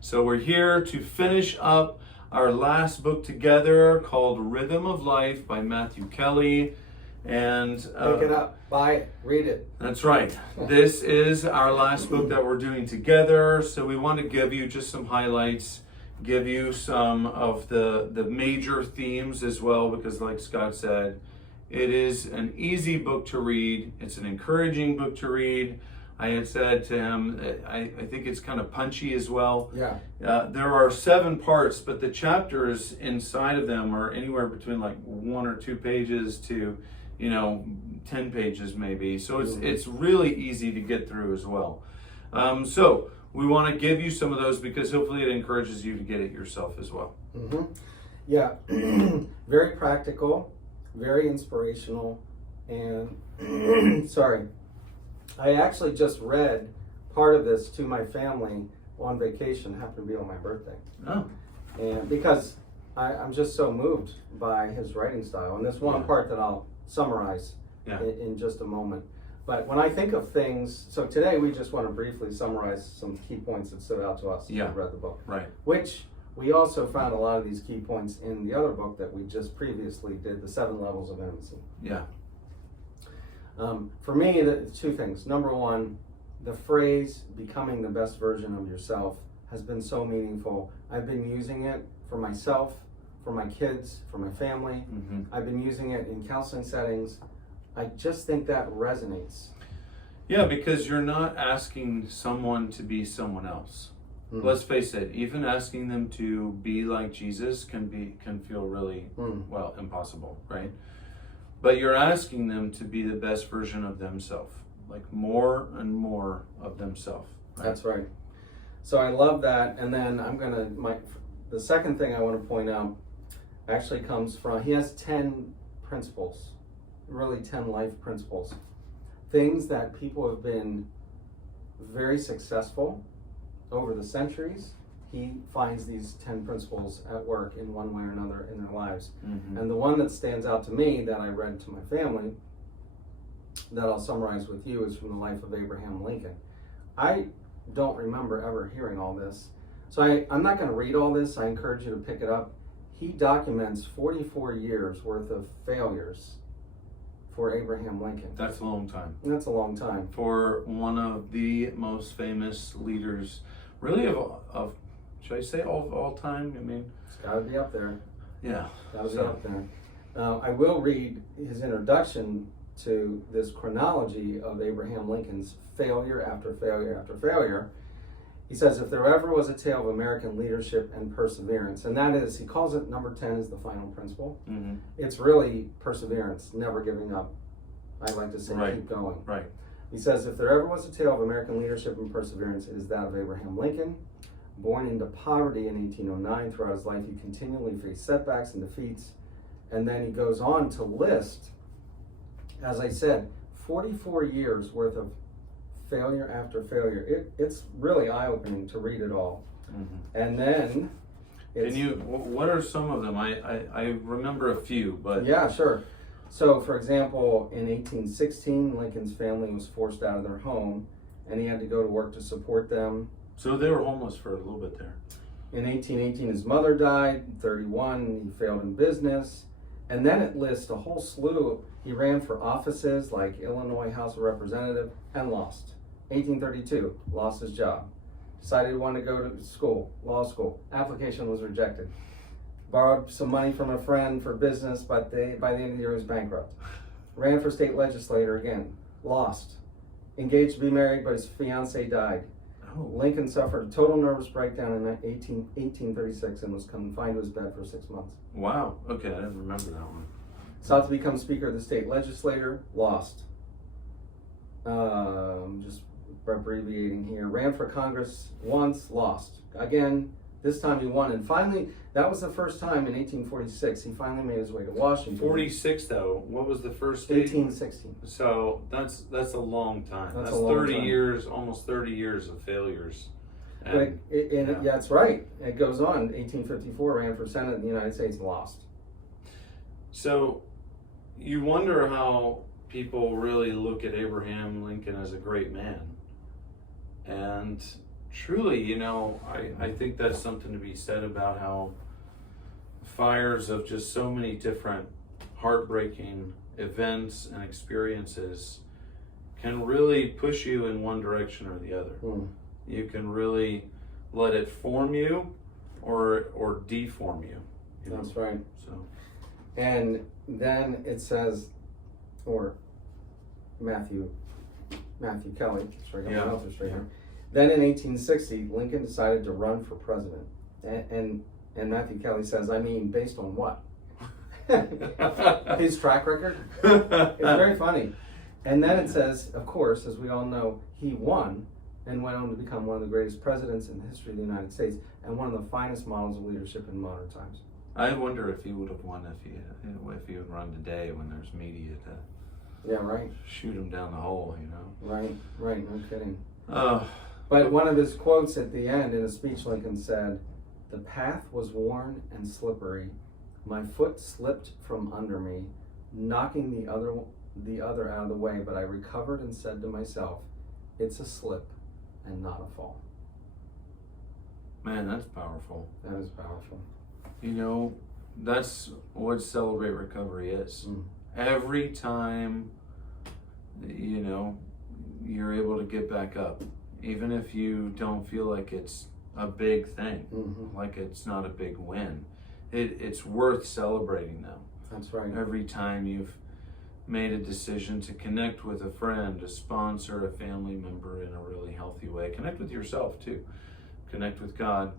So we're here to finish up our last book together called Rhythm of Life by Matthew Kelly. And Pick it up, buy it, read it. That's right. This is our last book that we're doing together. So we want to give you just some highlights, give you some of the major themes as well, because like Scott said, it is an easy book to read. It's an encouraging book to read. I had said to him, I think it's kind of punchy as well. Yeah. There are 7 parts, but the chapters inside of them are anywhere between like 1 or 2 pages to 10 pages maybe. So it's really easy to get through as well. So we want to give you some of those because hopefully it encourages you to get it yourself as well. Mm-hmm. Yeah, very practical, very inspirational, and sorry, I actually just read part of this to my family on vacation, happened to be on my birthday. Oh. And because I'm just so moved by his writing style, and there's one part that I'll summarize in just a moment. But when I think of things, so today we just want to briefly summarize some key points that stood out to us as we read the book. Right. Which we also found a lot of these key points in the other book that we just previously did, The 7 Levels of Intimacy. Yeah. For me, the 2 things. Number 1, the phrase becoming the best version of yourself has been so meaningful. I've been using it for myself, for my kids, for my family. Mm-hmm. I've been using it in counseling settings. I just think that resonates. Yeah, because you're not asking someone to be someone else. Mm-hmm. Let's face it, even asking them to be like Jesus can feel really, impossible, right? But you're asking them to be the best version of themselves, like more and more of themselves. Right? That's right. So I love that. And then the second thing I want to point out actually comes from, he has 10 principles, really 10 life principles, things that people have been very successful over the centuries. He finds these 10 principles at work in one way or another in their lives. Mm-hmm. And the one that stands out to me that I read to my family that I'll summarize with you is from the life of Abraham Lincoln. I don't remember ever hearing all this. So I'm not going to read all this. I encourage you to pick it up. He documents 44 years worth of failures for Abraham Lincoln. That's a long time. That's a long time. For one of the most famous leaders, really of should I say all time? I mean, it's got to be up there. Yeah. Got to be up there. I will read his introduction to this chronology of Abraham Lincoln's failure after failure after failure. He says, if there ever was a tale of American leadership and perseverance, and that is, he calls it number 10 is the final principle. Mm-hmm. It's really perseverance, never giving up. I like to say, keep going. Right. He says, if there ever was a tale of American leadership and perseverance, it is that of Abraham Lincoln. Born into poverty in 1809, throughout his life, he continually faced setbacks and defeats. And then he goes on to list, as I said, 44 years worth of failure after failure. It's really eye-opening to read it all. Mm-hmm. And then what are some of them? I remember a few, but yeah, sure. So for example, in 1816, Lincoln's family was forced out of their home and he had to go to work to support them. So they were homeless for a little bit there. In 1818, his mother died. 31, he failed in business. And then it lists a whole slew. He ran for offices like Illinois House of Representative and lost. 1832, lost his job. Decided he wanted to go to school, law school. Application was rejected. Borrowed some money from a friend for business, but by the end of the year he was bankrupt. Ran for state legislator again, lost. Engaged to be married, but his fiancee died. Oh. Lincoln suffered a total nervous breakdown in 1836 and was confined to his bed for 6 months. Wow, okay, I didn't remember that one. Sought to become Speaker of the state legislature, lost. Just abbreviating here. Ran for Congress once, lost. Again, this time he won. And finally, that was the first time in 1846, he finally made his way to Washington. 46 though, what was the first date? 1816. So that's a long time. That's a long 30 time. years, almost 30 years of failures. And yeah, that's right. It goes on. 1854, ran for Senate in the United States, lost. So you wonder how people really look at Abraham Lincoln as a great man. And truly, you know, I think that's something to be said about how fires of just so many different heartbreaking events and experiences can really push you in one direction or the other. You can really let it form you or deform you. You know? That's right. So, And then it says, or Matthew Kelly, straight up, Yeah. my author straight here. Then in 1860, Lincoln decided to run for president. And Matthew Kelly says, I mean, based on what? His track record? It's very funny. And then it says, of course, as we all know, he won and went on to become one of the greatest presidents in the history of the United States and one of the finest models of leadership in modern times. I wonder if he would have won if he would run today when there's media to Yeah, right. shoot him down the hole, you know. Right, no kidding. Uh, But one of his quotes at the end in a speech, Lincoln said, "The path was worn and slippery. My foot slipped from under me, knocking the other out of the way, but I recovered and said to myself, it's a slip and not a fall." man, that's powerful. That is powerful. You know, that's what Celebrate Recovery is. Every time, you know, you're able to get back up, even if you don't feel like it's a big thing, like it's not a big win, it's worth celebrating though. That's right. Every time you've made a decision to connect with a friend, a sponsor, a family member in a really healthy way, connect with yourself too, connect with God.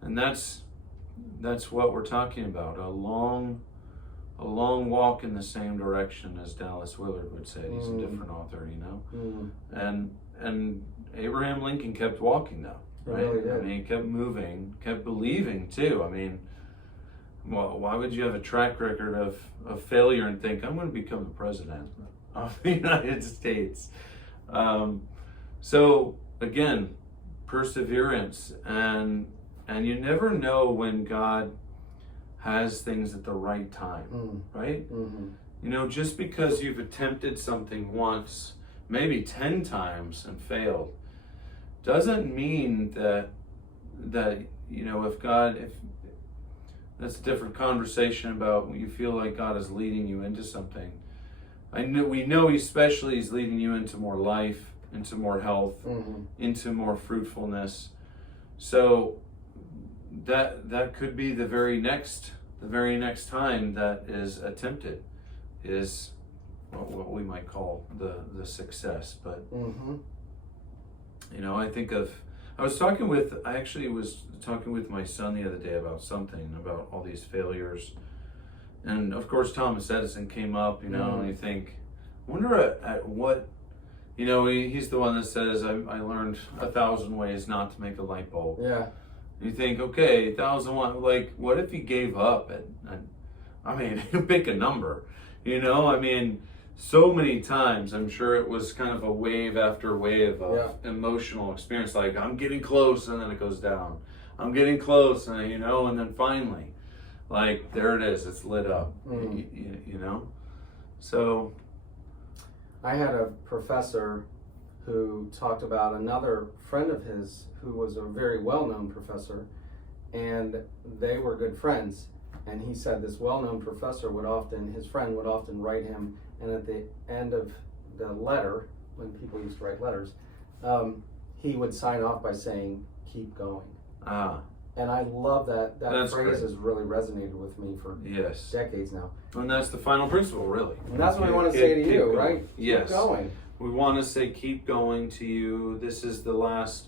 And that's what we're talking about, a long walk in the same direction, as Dallas Willard would say. He's a different author, you know. And Abraham Lincoln kept walking though, right? Really did. I mean, he kept moving, kept believing too. I mean, well, why would you have a track record of failure and think, I'm going to become the president of the United States? So again, perseverance, and you never know when God has things at the right time, right? You know, just because you've attempted something once, maybe 10 times and failed, doesn't mean that you know, if that's a different conversation about when you feel like God is leading you into something. We know especially He's leading you into more life, into more health, into more fruitfulness. So that could be the very next time that is attempted is what we might call the success. But you know, I actually was talking with my son the other day about all these failures. And of course, Thomas Edison came up, you know, and you think, I wonder at what, you know, he's the one that says, I learned 1,000 ways not to make a light bulb. Yeah. You think, okay, 1,001, like, what if he gave up I mean, pick a number, you know, I mean, so many times, I'm sure it was kind of a wave after wave of emotional experience. Like, I'm getting close, and then it goes down. I'm getting close, and you know, and then finally, like, there it is. It's lit up. You know. So, I had a professor who talked about another friend of his who was a very well-known professor, and they were good friends. And he said this well-known professor his friend would often write him, and at the end of the letter, when people used to write letters, he would sign off by saying, "Keep going." And I love that That's phrase great. has really resonated with me for decades now. And that's the final principle, really. And that's what I want to say to you, going. right? Yes. Keep going. We want to say keep going to you. This is the last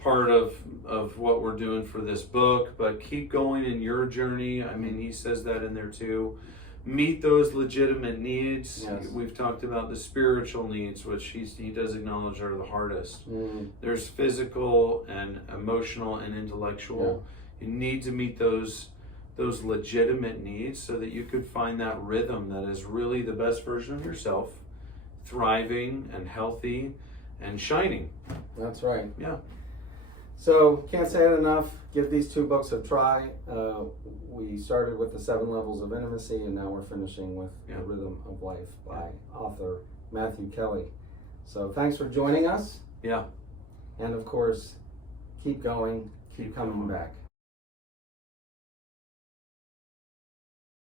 part of what we're doing for this book, but keep going in your journey. I mean, he says that in there too. Meet those legitimate needs. Yes. We've talked about the spiritual needs, which he does acknowledge are the hardest. There's physical and emotional and intellectual. You need to meet those legitimate needs so that you could find that rhythm that is really the best version of yourself, thriving and healthy and shining. That's right. Yeah. So, can't say it enough. Give these two books a try. We started with the 7 Levels of Intimacy, and now we're finishing with The Rhythm of Life by author Matthew Kelly. So, thanks for joining us. Yeah. And of course, keep going, keep coming going. back.